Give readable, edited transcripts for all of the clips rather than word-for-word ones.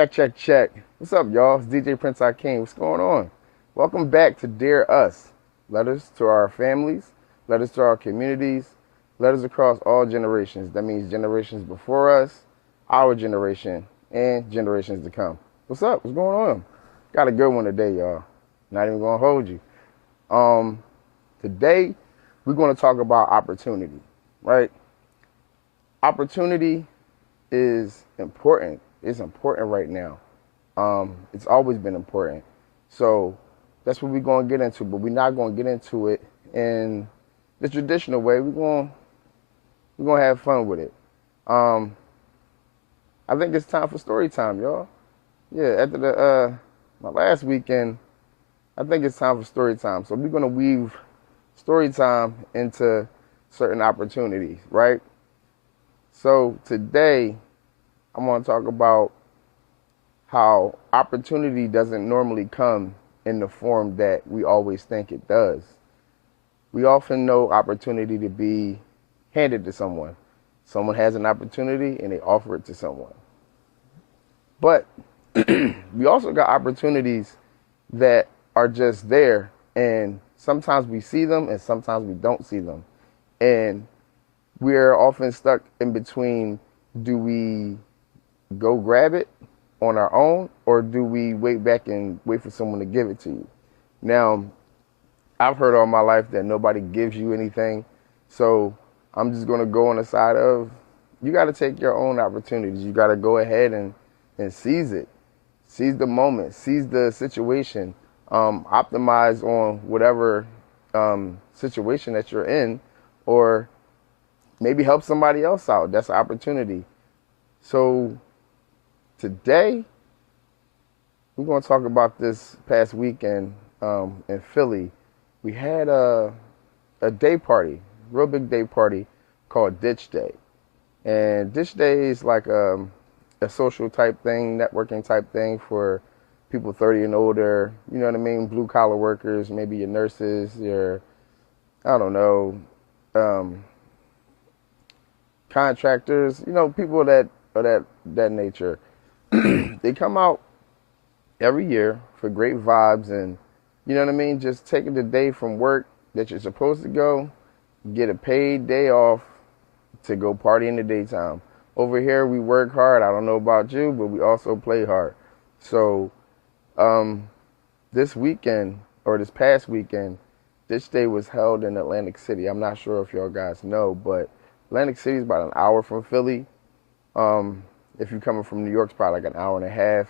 Check, check, check. What's up, y'all? It's DJ Prince King. What's going on? Welcome back to Dear Us. Letters to our families, letters to our communities, letters across all generations. That means generations before us, our generation, and generations to come. What's up? What's going on? Got a good one today, y'all. Not even gonna hold you. Today we're gonna talk about opportunity, right? Opportunity is important. It's important right now. It's always been important. So that's what we're going to get into, but we're not going to get into it in the traditional way. We're going to have fun with it. Um, I think it's time for story time, y'all. Yeah, after the my last weekend, I think it's time for story time. So we're going to weave story time into certain opportunities, right? So today I'm going to talk about how opportunity doesn't normally come in the form that we always think it does. We often know opportunity to be handed to someone. Someone has an opportunity and they offer it to someone. But we also got opportunities that are just there, and sometimes we see them and sometimes we don't see them. And we're often stuck in between, do we go grab it on our own, or do we wait back and wait for someone to give it to you? Now, I've heard all my life that nobody gives you anything, so I'm just going to go on the side of, you got to take your own opportunities. You got to go ahead and seize it. Seize the moment. Seize the situation. Optimize on whatever situation that you're in, or maybe help somebody else out. That's an opportunity. So today, we're going to talk about this past weekend in Philly. We had a day party, real big day party called Ditch Day. And Ditch Day is like a social type thing, networking type thing for people 30 and older. You know what I mean? Blue collar workers, maybe your nurses, your, I don't know, contractors, people that are that nature. They come out every year for great vibes and, you know what I mean, just taking the day from work that you're supposed to go, get a paid day off to go party in the daytime. Over here, we work hard. I don't know about you, but we also play hard. So this weekend, or this past weekend, this day was held in Atlantic City. I'm not sure if y'all guys know, but Atlantic City is about an hour from Philly. If you're coming from New York, it's probably like an hour and a half.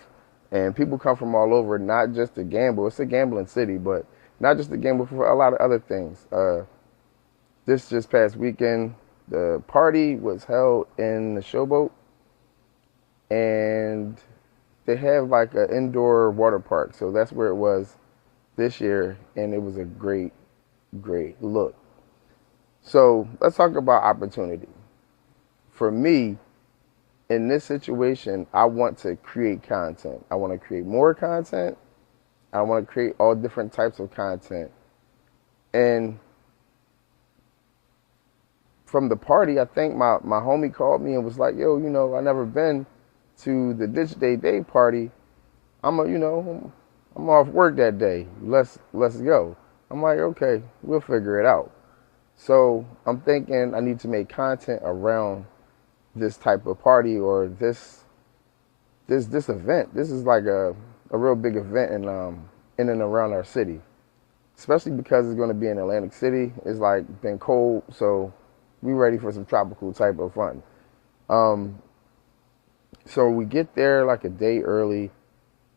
And people come from all over, not just to gamble. It's a gambling city, but not just to gamble, for a lot of other things. This just past weekend, the party was held in the Showboat, and they have like an indoor water park. So that's where it was this year, and it was a great, great look. So let's talk about opportunity. For me, in this situation, I want to create content. I want to create more content. I want to create all different types of content. And from the party, I think my homie called me and was like, yo, I never been to the Ditch Day party. I'm off work that day. Let's go. I'm like, okay, we'll figure it out. So I'm thinking I need to make content around this type of party, or this event. This is like a real big event in and around our city, especially because it's going to be in Atlantic City. It's like been cold, so we ready for some tropical type of fun. So we get there like a day early,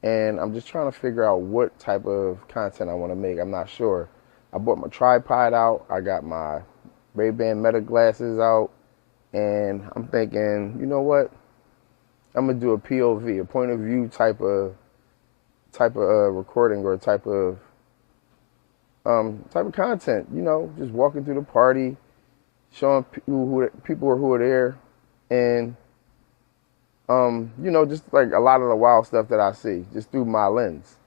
and I'm just trying to figure out what type of content I want to make. I'm not sure. I bought my tripod out. I got my Ray-Ban Meta glasses out. And I'm thinking, you know what? I'm gonna do a POV, a point of view type of recording, or type of content. Just walking through the party, showing people who are there, and just like a lot of the wild stuff that I see, just through my lens.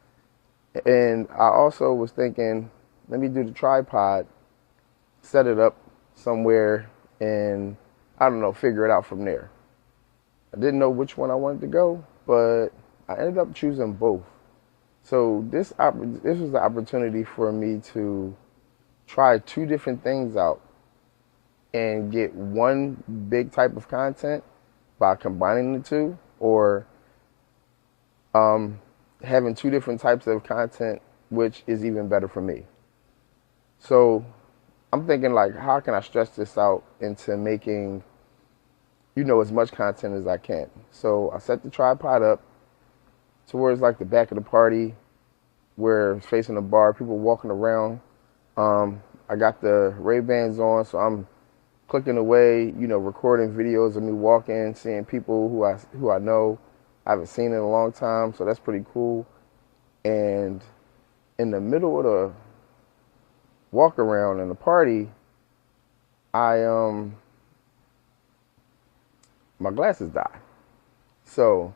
And I also was thinking, let me do the tripod, set it up somewhere, and I don't know, figure it out from there. I didn't know which one I wanted to go, but I ended up choosing both. So this was the opportunity for me to try two different things out and get one big type of content by combining the two, or um, having two different types of content, which is even better for me. So I'm thinking like, how can I stretch this out into making, as much content as I can? So I set the tripod up towards like the back of the party where it's facing the bar, people walking around. I got the Ray-Bans on, so I'm clicking away, recording videos of me walking, seeing people who I know I haven't seen in a long time, so that's pretty cool. And in the middle of the walk around in the party, I my glasses die. So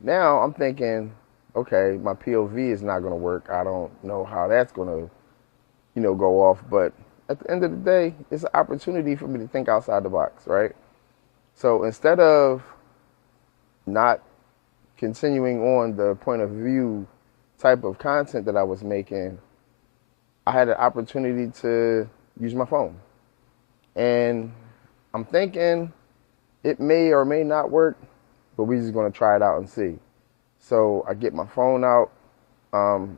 now I'm thinking, okay, my POV is not gonna work. I don't know how that's gonna, go off. But at the end of the day, it's an opportunity for me to think outside the box, right? So instead of not continuing on the point of view type of content that I was making, I had an opportunity to use my phone. And I'm thinking it may or may not work, but we're just going to try it out and see. So I get my phone out.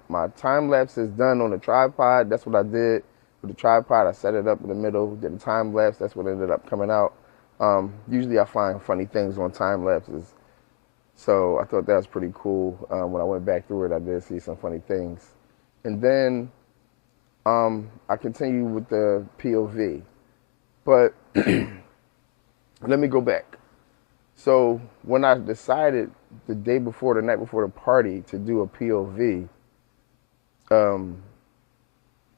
My time lapse is done on the tripod. That's what I did with the tripod. I set it up in the middle, did a time lapse. That's what ended up coming out. Usually I find funny things on time lapses. So I thought that was pretty cool. When I went back through it, I did see some funny things. And then I continue with the POV. But let me go back. So when I decided the night before the party to do a POV,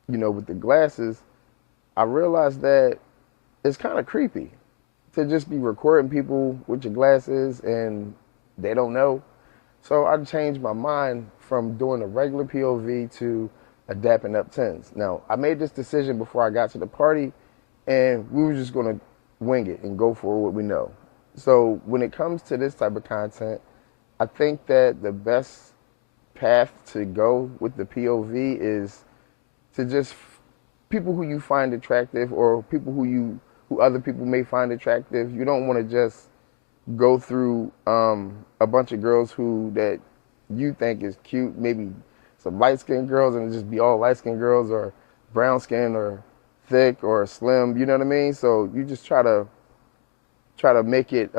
with the glasses, I realized that it's kind of creepy to just be recording people with your glasses and they don't know. So I changed my mind from doing a regular POV to a dapping up tens. Now, I made this decision before I got to the party, and we were just going to wing it and go for what we know. So when it comes to this type of content, I think that the best path to go with the POV is to just people who you find attractive, or people who other people may find attractive. You don't want to just go through a bunch of girls that you think is cute, maybe some light-skinned girls, and just be all light-skinned girls, or brown skin, or thick, or slim. You know what I mean? So you just try to make it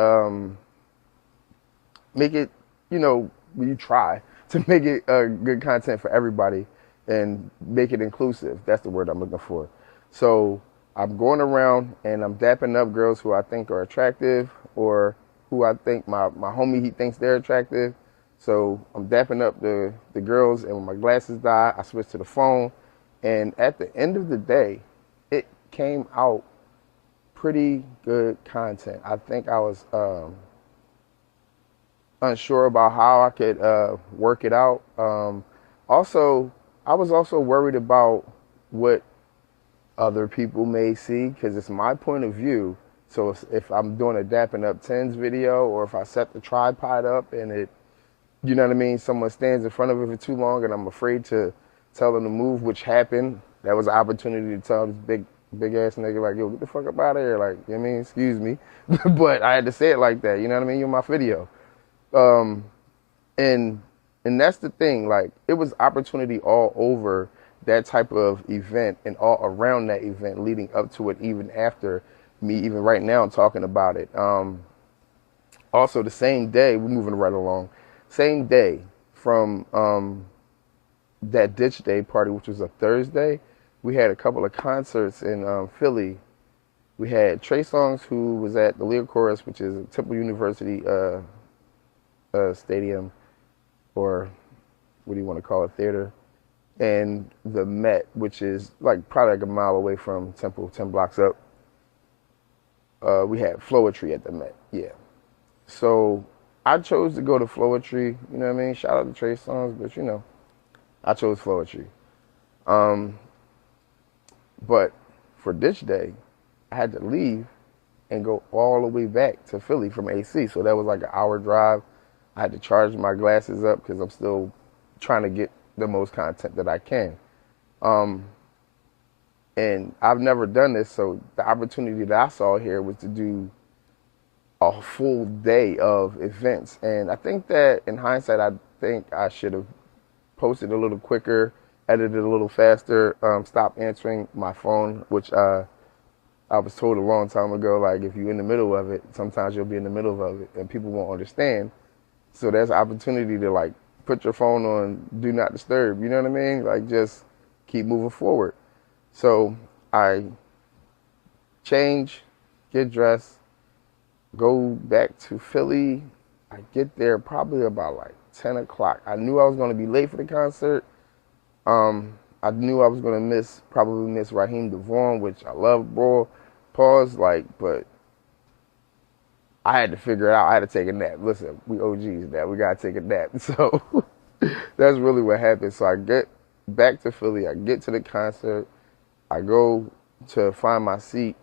you try to make it good content for everybody and make it inclusive. That's the word I'm looking for. So I'm going around and I'm dapping up girls who I think are attractive, or who I think my homie, he thinks they're attractive. So I'm dapping up the girls, and when my glasses die, I switch to the phone. And at the end of the day, it came out pretty good content. I think I was unsure about how I could work it out. Also, I was also worried about what other people may see, because it's my point of view. So if I'm doing a dapping up tens video, or if I set the tripod up and it, you know what I mean, someone stands in front of it for too long and I'm afraid to tell them to move, which happened. That was an opportunity to tell this big ass nigga, like, yo, get the fuck up out of here. Like, you know what I mean? Excuse me. But I had to say it like that, you know what I mean? You're my video. And that's the thing, like, it was opportunity all over that type of event and all around that event leading up to it, even after me, even right now talking about it. Also, the same day, we're moving right along, same day from that Ditch Day party, which was a Thursday, we had a couple of concerts in Philly. We had Trey Songz, who was at the Leo Chorus, which is Temple University stadium, or what do you want to call it, theater, and the Met, which is probably a mile away from Temple, 10 blocks up. We had Floetry at the Met, yeah. So I chose to go to Floetry, you know what I mean? Shout out to Trey Songz, but I chose Floetry. But for Ditch Day, I had to leave and go all the way back to Philly from AC. So that was like an hour drive. I had to charge my glasses up because I'm still trying to get the most content that I can. Um, and I've never done this, so the opportunity that I saw here was to do a full day of events. And I think that in hindsight, I think I should have posted a little quicker, edited a little faster, stopped answering my phone, which I was told a long time ago, like if you're in the middle of it, sometimes you'll be in the middle of it and people won't understand. So there's an opportunity to like put your phone on do not disturb, you know what I mean? Like just keep moving forward. So I change, get dressed, go back to Philly. I get there probably about like 10 o'clock. I knew I was going to be late for the concert. I knew I was going to probably miss Raheem DeVaughn, which I love, bro. Pause, like, but I had to figure it out. I had to take a nap. Listen, we OGs now. We got to take a nap. So that's really what happened. So I get back to Philly. I get to the concert. I go to find my seat.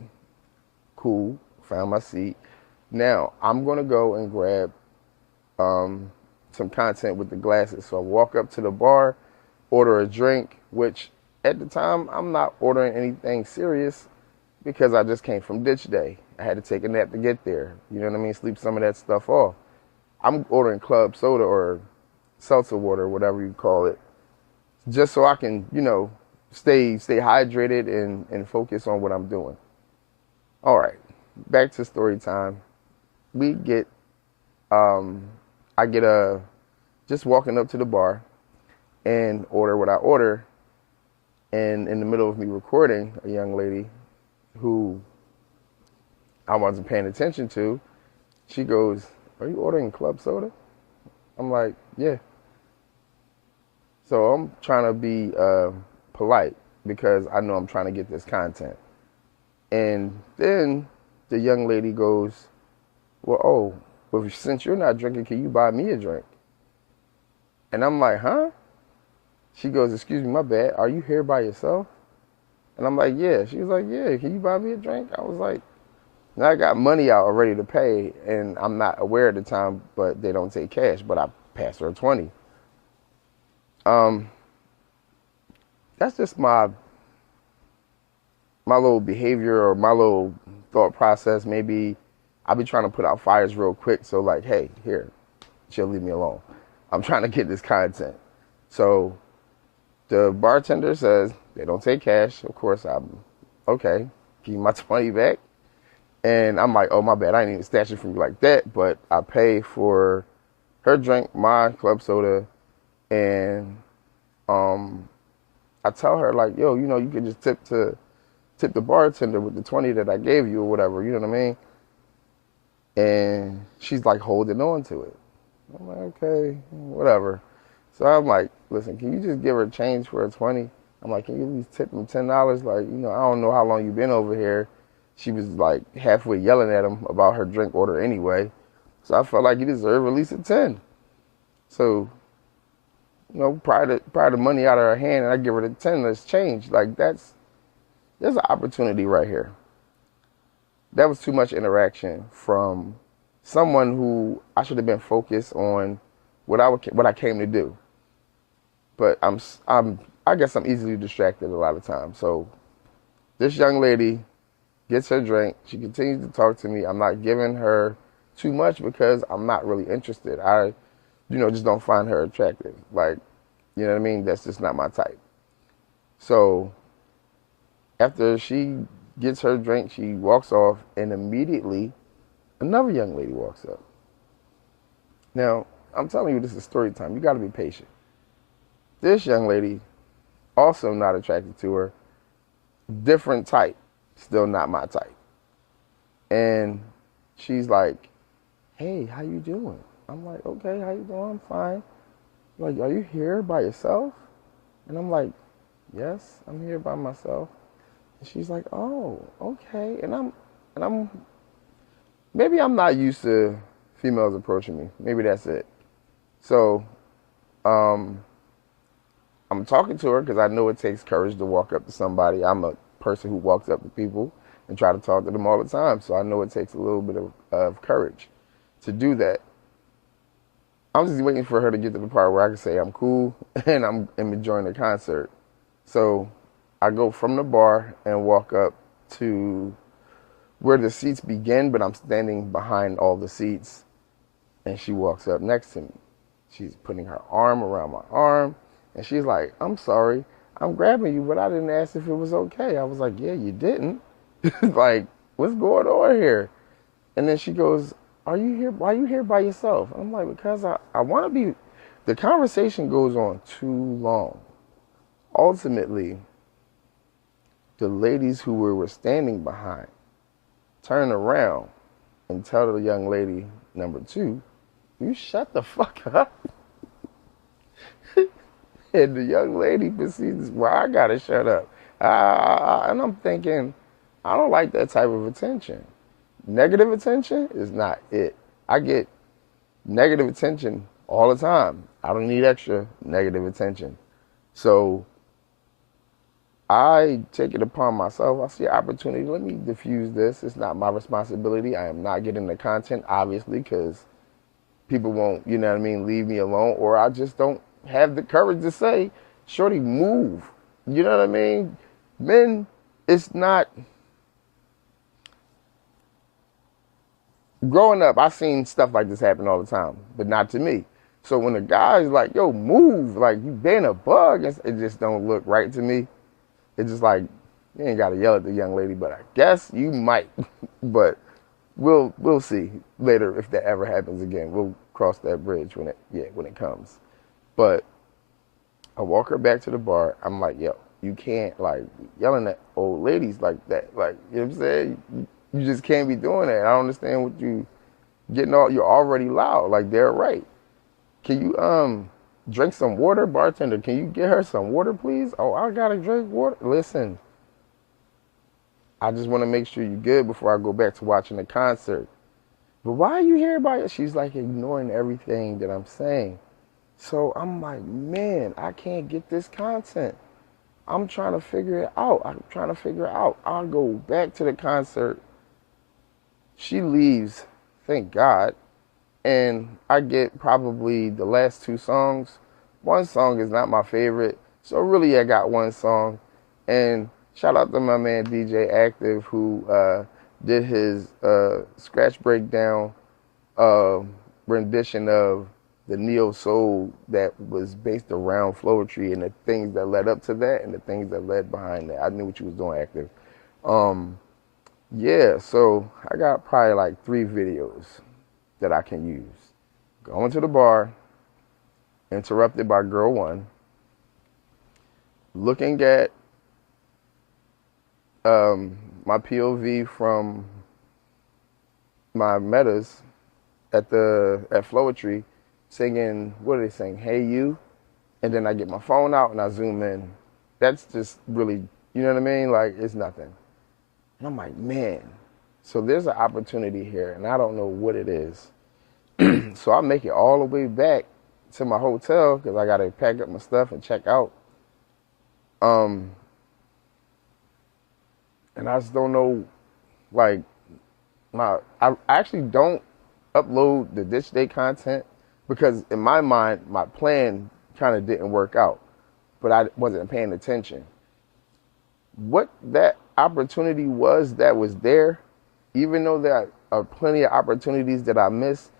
Cool. Found my seat. Now, I'm going to go and grab some content with the glasses. So I walk up to the bar, order a drink, which at the time, I'm not ordering anything serious because I just came from ditch day. I had to take a nap to get there. You know what I mean? Sleep some of that stuff off. I'm ordering club soda or seltzer water, whatever you call it, just so I can, stay hydrated and focus on what I'm doing. All right, back to story time. We get, I get just walking up to the bar and order what I order. And in the middle of me recording, a young lady who I wasn't paying attention to, she goes, "Are you ordering club soda?" I'm like, "Yeah." So I'm trying to be polite because I know I'm trying to get this content. And then the young lady goes, well, since you're not drinking, can you buy me a drink? And I'm like, huh? She goes, excuse me, my bad. Are you here by yourself? And I'm like, yeah. She was like, yeah, can you buy me a drink? I was like, now I got money out already to pay, and I'm not aware at the time, but they don't take cash, but I passed her a 20. That's just my little behavior or my little thought process. Maybe I'll be trying to put out fires real quick. So like, hey, here, she'll leave me alone. I'm trying to get this content. So the bartender says they don't take cash. Of course, I'm okay. Give me my 20 back. And I'm like, oh, my bad. I didn't even stash it from you like that. But I pay for her drink, my club soda, and I tell her like, yo, you can just tip the bartender with the 20 that I gave you or whatever, you know what I mean? And she's like holding on to it. I'm like, okay, whatever. So I'm like, listen, can you just give her change for a 20? I'm like, can you at least tip him $10? Like, I don't know how long you've been over here. She was like halfway yelling at him about her drink order anyway. So I felt like he deserved at least a 10. So, prior to money out of her hand and I give her the 10, let's change. Like there's an opportunity right here. That was too much interaction from someone who I should have been focused on what I came to do. But I guess I'm easily distracted a lot of times. So this young lady gets her drink. She continues to talk to me. I'm not giving her too much because I'm not really interested. I, just don't find her attractive. Like, you know what I mean? That's just not my type. So after she gets her drink, she walks off, and immediately another young lady walks up. Now, I'm telling you, this is story time. You got to be patient. This young lady, also not attracted to her, different type, still not my type. And she's like, hey, how you doing? I'm like, okay, how you doing? I'm fine. Like, are you here by yourself? And I'm like, yes, I'm here by myself. And she's like, oh, okay. And I'm maybe I'm not used to females approaching me. Maybe that's it. So, I'm talking to her because I know it takes courage to walk up to somebody. I'm a person who walks up to people and try to talk to them all the time. So I know it takes a little bit of courage to do that. I'm just waiting for her to get to the part where I can say I'm cool and I'm enjoying the concert. So I go from the bar and walk up to where the seats begin, but I'm standing behind all the seats. And she walks up next to me. She's putting her arm around my arm. And she's like, I'm sorry. I'm grabbing you, but I didn't ask if it was okay. I was like, yeah, you didn't. Like, what's going on here? And then she goes, are you here? Why are you here by yourself? And I'm like, because I want to be. The conversation goes on too long. Ultimately, the ladies who we were standing behind turn around and tell the young lady number two, you shut the fuck up. And the young lady proceeds, well, I gotta shut up. And I'm thinking, I don't like that type of attention. Negative attention is not it. I get negative attention all the time. I don't need extra negative attention. So I take it upon myself. I see an opportunity. Let me diffuse this. It's not my responsibility. I am not getting the content, obviously, because people won't, you know what I mean, leave me alone. Or I just don't have the courage to say, shorty, move. You know what I mean? Men, it's not. Growing up, I've seen stuff like this happen all the time, but not to me. So when a guy's like, yo, move, like you being a bug, it just don't look right to me. It's just like, you ain't got to yell at the young lady, but I guess you might. But we'll see later if that ever happens again. We'll cross that bridge when it comes. But I walk her back to the bar. I'm like, yo, you can't like yelling at old ladies like that. Like, you know what I'm saying? You just can't be doing that. I don't understand what you getting all. You're already loud. Like they're right. Can you drink some water, bartender? Can you get her some water, please? Oh, I gotta drink water. Listen, I just want to make sure you're good before I go back to watching the concert. But why are you here by it? She's like ignoring everything that I'm saying. So I'm like, man, I can't get this content. I'm trying to figure it out. I'll go back to the concert. She leaves, thank God. And I get probably the last two songs. One song is not my favorite. So really I got one song. And shout out to my man DJ Active who did his scratch breakdown rendition of the neo soul that was based around Floetry and the things that led up to that and the things that led behind that. I knew what you was doing, Active. Yeah, so I got probably like 3 videos that I can use. Going to the bar, interrupted by girl 1, looking at my POV from my metas at Floetry, singing, what are they saying? Hey you, and then I get my phone out and I zoom in. That's just really, you know what I mean? Like it's nothing. And I'm like, man. So there's an opportunity here, and I don't know what it is. So I make it all the way back to my hotel because I gotta pack up my stuff and check out. And I just don't know, like, I actually don't upload the Ditch Day content because in my mind, my plan kind of didn't work out, but I wasn't paying attention. What that opportunity was that was there, even though there are plenty of opportunities that I missed,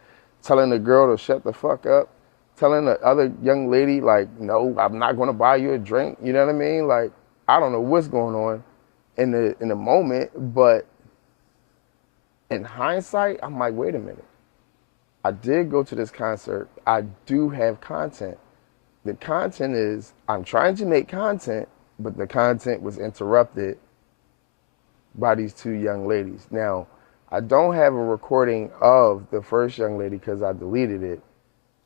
telling the girl to shut the fuck up, telling the other young lady, like, no, I'm not going to buy you a drink. You know what I mean? Like, I don't know what's going on in the moment, but in hindsight, I'm like, wait a minute. I did go to this concert. I do have content. The content is, I'm trying to make content, but the content was interrupted by these 2 young ladies. Now, I don't have a recording of the first young lady because I deleted it.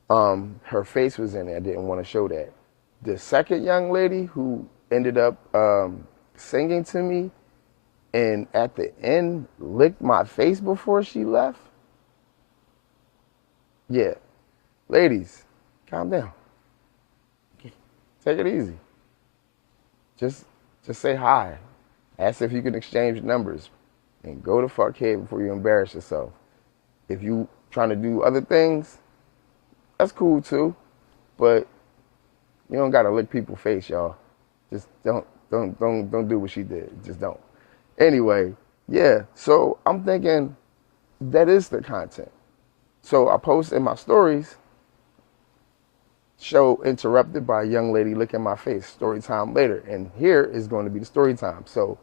Her face was in it. I didn't want to show that. The second young lady who ended up singing to me and at the end licked my face before she left. Yeah. Ladies, calm down. Take it easy. Just say hi. Ask if you can exchange numbers. And go to fuck head before you embarrass yourself. If you trying to do other things, That's cool too, but you don't gotta lick people's face, y'all. Just don't do what she did. Just don't. Anyway, yeah. So I'm thinking that is the content. So I post in my stories, show interrupted by a young lady licking my face. Story time later, and here is going to be the story time. So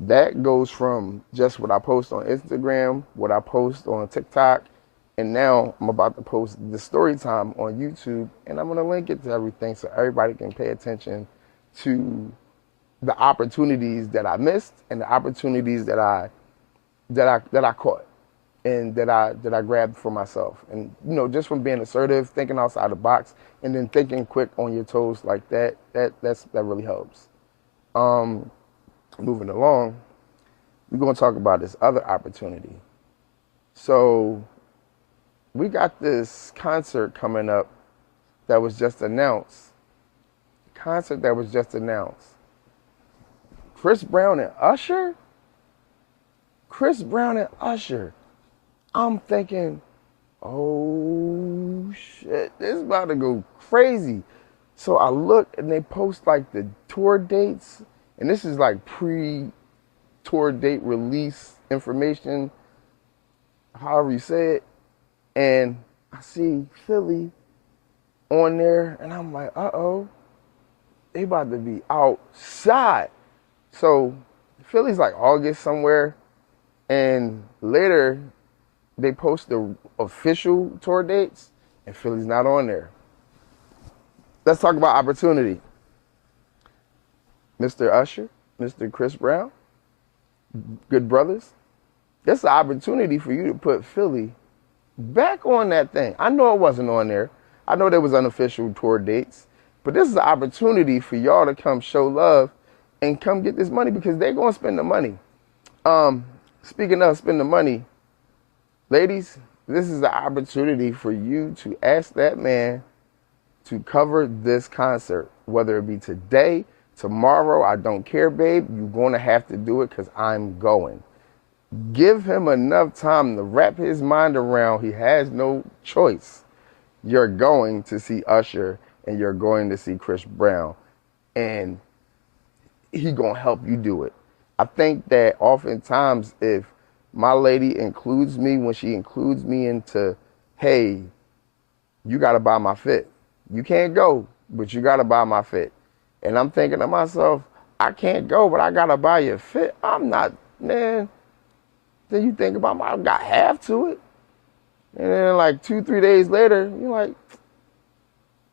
that goes from just what I post on Instagram, what I post on TikTok, and now I'm about to post the story time on YouTube, and I'm going to link it to everything so everybody can pay attention to the opportunities that I missed and the opportunities that I caught and that I grabbed for myself. And just from being assertive, thinking outside the box, and then thinking quick on your toes like that really helps. Moving along, we're going to talk about this other opportunity. So we got this concert coming up that was just announced. Chris Brown and Usher? Chris Brown and Usher. I'm thinking, oh shit, this is about to go crazy. So I look and they post like the tour dates, and this is like pre-tour date release information, however you say it. And I see Philly on there, and I'm like, uh-oh, they about to be outside. So Philly's like August somewhere, and later they post the official tour dates, and Philly's not on there. Let's talk about opportunity. Mr. Usher, Mr. Chris Brown, good brothers. That's an opportunity for you to put Philly back on that thing. I know it wasn't on there. I know there was unofficial tour dates, but this is an opportunity for y'all to come show love and come get this money, because they're going to spend the money. Speaking of spend the money, ladies, this is the opportunity for you to ask that man to cover this concert, whether it be today, tomorrow, I don't care, babe. You're going to have to do it because I'm going. Give him enough time to wrap his mind around he has no choice. You're going to see Usher and you're going to see Chris Brown, and he going to help you do it. I think that oftentimes if my lady includes me, when she includes me into, hey, you got to buy my fit. You can't go, but you got to buy my fit. And I'm thinking to myself, I can't go, but I got to buy your fit. I'm not, man. Then you think about, I got half to it. And then like 2-3 days later, you're like,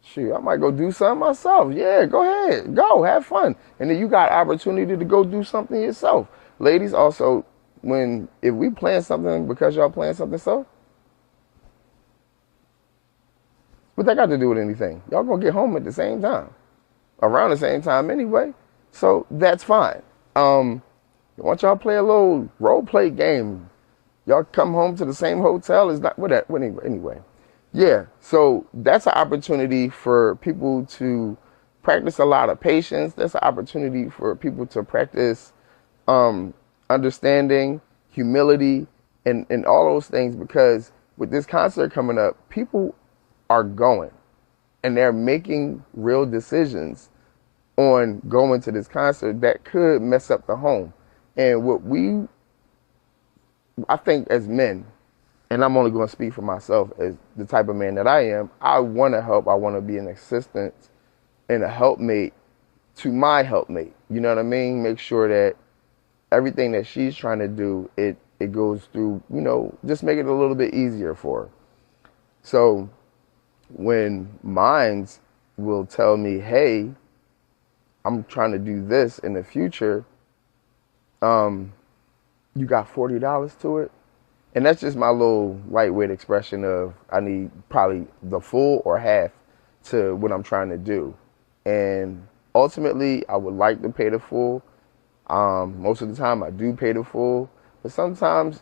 shoot, I might go do something myself. Yeah, go ahead. Go, have fun. And then you got opportunity to go do something yourself. Ladies, also, if we plan something because y'all plan something so, what that got to do with anything? Y'all gonna get home at the same time, around the same time anyway. So that's fine. Once y'all play a little role play game, y'all come home to the same hotel. Is not what anyway. Yeah. So that's an opportunity for people to practice a lot of patience. That's an opportunity for people to practice understanding, humility, and all those things, because with this concert coming up, people are going and they're making real decisions on going to this concert that could mess up the home. And I think as men, and I'm only going to speak for myself as the type of man that I am, I want to help. I want to be an assistant and a helpmate to my helpmate. You know what I mean? Make sure that everything that she's trying to do, it goes through, just make it a little bit easier for her. So when minds will tell me, hey, I'm trying to do this in the future, you got $40 to it? And that's just my little lightweight expression of I need probably the full or half to what I'm trying to do. And ultimately, I would like to pay the full. Most of the time, I do pay the full. But sometimes,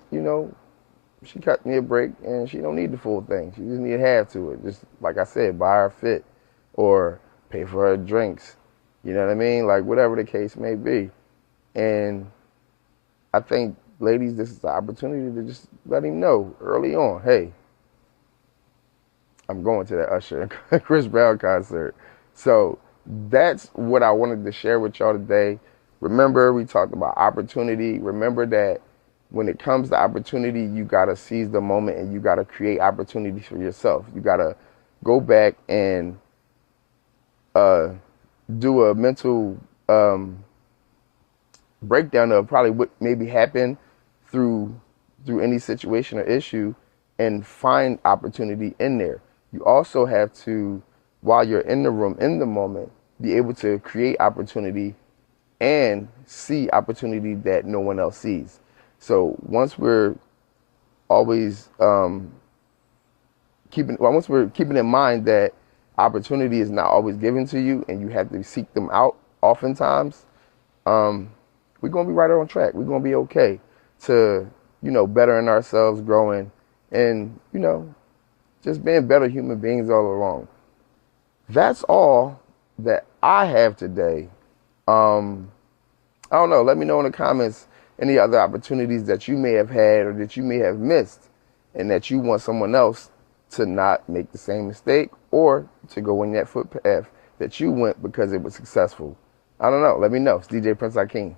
she cut me a break and she don't need the full thing. She just need half to it. Just like I said, buy her fit or pay for her drinks. You know what I mean? Like whatever the case may be. And I think, ladies, this is the opportunity to just let him know early on, hey, I'm going to that Usher and Chris Brown concert. So that's what I wanted to share with y'all today. Remember, we talked about opportunity. Remember that when it comes to opportunity, you got to seize the moment and you got to create opportunities for yourself. You got to go back and uh, do a mental breakdown of probably what maybe happened through any situation or issue and find opportunity in there. You also have to, while you're in the room, in the moment, be able to create opportunity and see opportunity that no one else sees. So once we're always once we're keeping in mind that opportunity is not always given to you and you have to seek them out oftentimes, we're going to be right on track. We're going to be okay to, bettering ourselves, growing, and, just being better human beings all along. That's all that I have today. I don't know. Let me know in the comments any other opportunities that you may have had or that you may have missed and that you want someone else to not make the same mistake or to go in that footpath that you went because it was successful. I don't know. Let me know. It's DJ Prince Akeem.